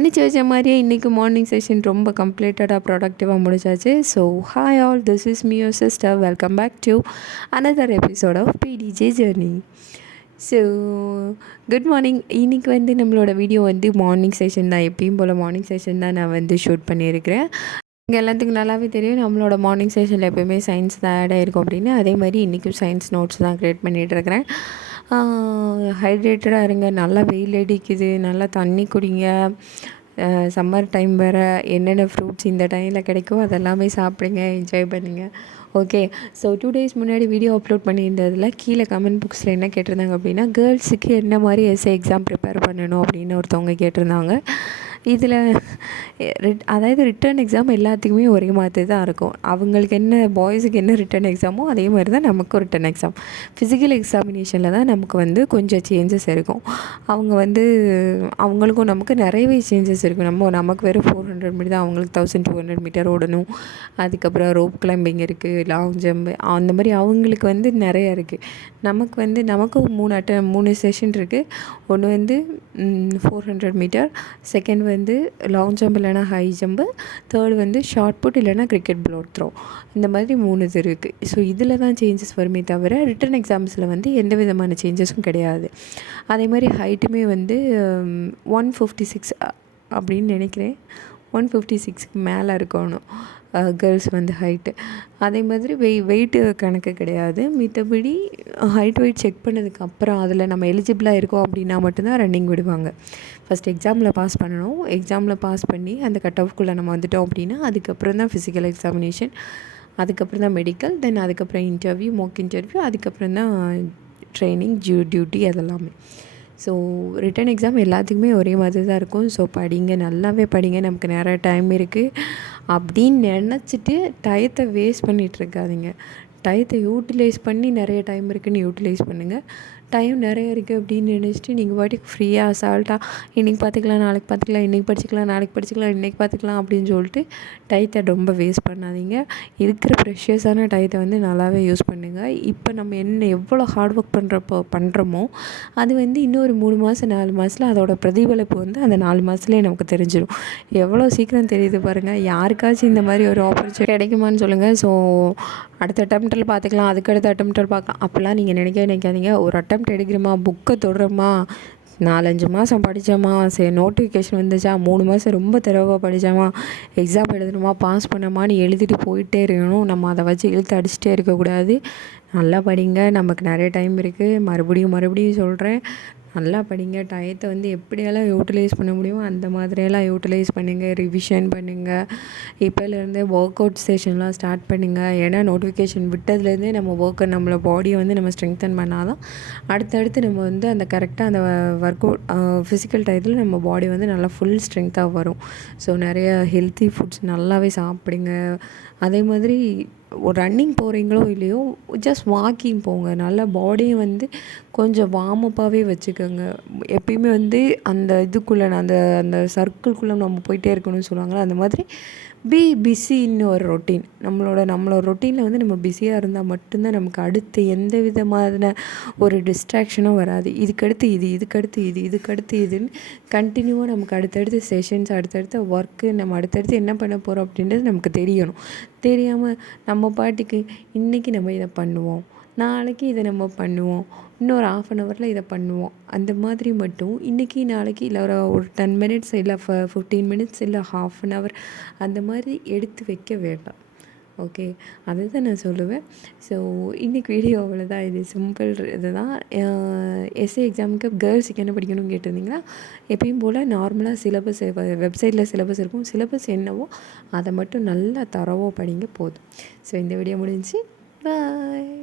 நினச்சி வச்ச மாதிரியே இன்றைக்கி மார்னிங் செஷன் ரொம்ப கம்ப்ளீட்டடாக ப்ரொடக்டிவாக முடிச்சாச்சு. So hi all, this is me your sister. Welcome back to another episode of PDJ journey. So good morning. இன்றைக்கி நம்மளோட வீடியோ மார்னிங் செஷன் தான். எப்பயும் போல் மார்னிங் செஷன் தான் நான் ஷூட் பண்ணியிருக்கிறேன். இங்கே எல்லாத்துக்கும் நல்லாவே தெரியும் நம்மளோட மார்னிங் செஷனில் எப்போயுமே சயின்ஸ் தான் ஆட் ஆகிருக்கும் அப்படின்னு. அதே மாதிரி இன்றைக்கும் சயின்ஸ் நோட்ஸ் தான் க்ரியேட் பண்ணிகிட்ருக்கிறேன். ஹைட்ரேட்டடாக இருங்க, நல்லா வெயில் அடிக்குது, நல்லா தண்ணி குடிங்க. சம்மர் டைம் வேறு, என்னென்ன ஃப்ரூட்ஸ் இந்த டைமில் கிடைக்கும் அதெல்லாமே சாப்பிடுங்க, என்ஜாய் பண்ணுங்க. ஓகே. ஸோ 2 days முன்னாடி வீடியோ அப்லோட் பண்ணியிருந்ததில் கீழே கமெண்ட் புக்ஸில் என்ன கேட்டிருந்தாங்க அப்படின்னா, கேர்ள்ஸுக்கு என்ன மாதிரி எஸ்ஏ எக்ஸாம் ப்ரிப்பேர் பண்ணணும் அப்படின்னு ஒருத்தவங்க கேட்டிருந்தாங்க. இதில் அதாவது ரிட்டன் எக்ஸாம் எல்லாத்துக்குமே ஒரே மாதிரி தான் இருக்கும். அவங்களுக்கு என்ன, பாய்ஸுக்கு என்ன ரிட்டன் எக்ஸாமோ அதே மாதிரி தான் நமக்கும் ரிட்டன் எக்ஸாம். ஃபிசிக்கல் எக்ஸாமினேஷனில் தான் நமக்கு கொஞ்சம் சேஞ்சஸ் இருக்கும். அவங்களுக்கும் நமக்கு நிறையவே சேஞ்சஸ் இருக்கும். நமக்கு வெறும் 400 மீட்டர் தான், அவங்களுக்கு 1200 மீட்டர் ஓடணும். அதுக்கப்புறம் ரோப் கிளைம்பிங் இருக்குது, லாங் ஜம்ப், அந்த மாதிரி அவங்களுக்கு நிறைய இருக்குது. நமக்கு 3 செஷன் இருக்குது. ஒன்று 400 மீட்டர், செகண்ட் லாங் ஜம்ப் இல்லைனா high jump, third shot put இல்லைனா கிரிக்கெட் ப்ளோட் த்ரோ. இந்த மாதிரி 3 இது இருக்குது. ஸோ இதில் தான் சேஞ்சஸ் வருமே தவிர ரிட்டன் எக்ஸாம்ஸில் எந்த விதமான சேஞ்சஸும் கிடையாது. அதே மாதிரி ஹைட்டுமே 156 அப்படின்னு நினைக்கிறேன், 156க்கு மேலே இருக்கணும் கேர்ள்ஸ் ஹைட்டு. அதே மாதிரி வெயிட்டு கணக்கு கிடையாது. மித்தபடி ஹைட் வெயிட் செக் பண்ணதுக்கப்புறம் அதில் நம்ம எலிஜிபிளாக இருக்கோம் அப்படின்னா மட்டும்தான் ரன்னிங் விடுவாங்க. ஃபஸ்ட் எக்ஸாமில் பாஸ் பண்ணணும். எக்ஸாமில் பாஸ் பண்ணி அந்த கட் ஆஃப்குள்ளே நம்ம வந்துட்டோம் அப்படின்னா அதுக்கப்புறம் தான் ஃபிசிக்கல் எக்ஸாமினேஷன், அதுக்கப்புறம் தான் மெடிக்கல், தென் அதுக்கப்புறம் இன்டர்வியூ, மாக் இன்டர்வியூ, அதுக்கப்புறம் தான் ட்ரைனிங், டியூட்டி அதெல்லாமே. ஸோ ரிட்டன் எக்ஸாம் எல்லாத்துக்குமே ஒரே மாதிரி தான் இருக்கும். ஸோ படிங்க, நல்லாவே படிங்க, நமக்கு நிறைய டைம் இருக்குது அப்படின்னு நினச்சிட்டு டயத்தை வேஸ்ட் பண்ணிகிட்ருக்காதீங்க. டயத்தை யூட்டிலைஸ் பண்ணி நிறைய டைம் இருக்குதுன்னு யூட்டிலைஸ் பண்ணுங்கள். டைம் நிறைய இருக்குது அப்படின்னு நினச்சிட்டு நீங்கள் பாட்டுக்கு ஃப்ரீயாக அசால்ட்டாக இன்றைக்கி பார்த்துக்கலாம், நாளைக்கு பார்த்துக்கலாம், இன்றைக்கி படிச்சுக்கலாம், நாளைக்கு படிச்சுக்கலாம், இன்றைக்கி பார்த்துக்கலாம் அப்படின்னு சொல்லிட்டு டயத்தை ரொம்ப வேஸ்ட் பண்ணாதீங்க. இருக்கிற ப்ரெஷியஸான டயத்தை நல்லாவே யூஸ் பண்ணுங்கள். இப்போ நம்ம எவ்வளோ ஹார்ட் ஒர்க் பண்ணுறோமோ அது இன்னொரு 3 மாதம் 4 மாதத்தில் அதோட பிரதிபலிப்பு அந்த 4 மாதத்துலேயே நமக்கு தெரிஞ்சிடும். எவ்வளோ சீக்கிரம் தெரியுது பாருங்கள். யாருக்காச்சும் இந்த மாதிரி ஒரு ஆப்பர்ச்சுனிட்டி கிடைக்குமான்னு சொல்லுங்கள். ஸோ அடுத்த அட்டம்ப்டில் பார்த்துக்கலாம், அதுக்கடுத்த அட்டம்ப்டில் பார்க்கலாம் அப்படிலாம் நீங்கள் நினைக்காதீங்க. ஒரு அட்டம்ப்ட் எடுக்கிறோமா, புக்கை தொடுறோமா, 4-5 மாதம் படித்தோமா, சரி நோட்டிஃபிகேஷன் வந்துச்சா, 3 மாதம் ரொம்ப தெளிவாக படித்தோமா, எக்ஸாம் எழுதணுமா, பாஸ் பண்ணோமான்னு எழுதிட்டு போயிட்டே இருக்கணும். நம்ம அதை வச்சு இழுத்து அடிச்சுட்டே இருக்கக்கூடாது. நல்லா படிங்க, நமக்கு நிறைய டைம் இருக்குது. மறுபடியும் சொல்கிறேன், நல்லா படிங்க. டயத்தை எப்படியெல்லாம் யூட்டிலைஸ் பண்ண முடியுமோ அந்த மாதிரியெல்லாம் யூட்டிலைஸ் பண்ணுங்கள். ரிவிஷன் பண்ணுங்கள். இப்போலேருந்தே ஒர்க் அவுட் செஷன்லாம் ஸ்டார்ட் பண்ணுங்கள். ஏன்னா நோட்டிஃபிகேஷன் விட்டதுலேருந்தே நம்ம நம்மளை பாடியை நம்ம ஸ்ட்ரெங்தன் பண்ணால் தான் அடுத்தடுத்து நம்ம அந்த கரெக்டாக அந்த ஒர்க் அவுட் ஃபிசிக்கல் டயத்தில் நம்ம பாடி நல்லா ஃபுல் ஸ்ட்ரெங்த்தாக வரும். ஸோ நிறைய ஹெல்த்தி ஃபுட்ஸ் நல்லாவே சாப்பிடுங்க. அதே மாதிரி ஒரு ரன்னிங் போகிறீங்களோ இல்லையோ, ஜஸ்ட் வாக்கிங் போங்க. நல்லா பாடியை கொஞ்சம் வார்மப்பாகவே வச்சுக்கோங்க. எப்பயுமே அந்த இதுக்குள்ளே அந்த அந்த சர்க்கிள்குள்ளே நம்ம போயிட்டே இருக்கணும்னு சொல்லுவாங்களே, அந்த மாதிரி பி பிஸி இன் ஒரு ரொட்டீன். நம்மளோட ரொட்டீனில் நம்ம பிஸியாக இருந்தால் மட்டும்தான் நமக்கு அடுத்து எந்த விதமான ஒரு டிஸ்ட்ராக்ஷனும் வராது. இதுக்கடுத்து இதுன்னு கண்டினியூவாக நமக்கு அடுத்தடுத்து செஷன்ஸ், அடுத்தடுத்த ஒர்க்கு, நம்ம அடுத்தடுத்து என்ன பண்ண போகிறோம் அப்படின்றது நமக்கு தெரியணும். தெரியாமல் நம்ம பாட்டுக்கு இன்றைக்கி நம்ம இதை பண்ணுவோம், நாளைக்கு இதை நம்ம பண்ணுவோம், இன்னொரு 1/2 hourல இதை பண்ணுவோம், அந்த மாதிரி மட்டும் இன்றைக்கி நாளைக்கு இல்லை ஒரு 10 minutes இல்லை 15 minutes இல்லை 1/2 hour அந்த மாதிரி எடுத்து வைக்க வேண்டாம். ஓகே, அதுதான் நான் சொல்லுவேன். ஸோ இன்றைக்கி வீடியோ அவ்வளோதான். இது சிம்பிள் இது தான். எஸ்ஏ எக்ஸாமுக்கு கேர்ள்ஸுக்கு என்ன படிக்கணும்னு கேட்டிருந்தீங்கன்னா, எப்பயும் போல் நார்மலாக சிலபஸ் வெப்சைட்டில் சிலபஸ் இருக்கும். சிலபஸ் என்னவோ அதை மட்டும் நல்லா தரவாக படிங்க போதும். ஸோ இந்த வீடியோ முடிஞ்சுச்சு. பாய்.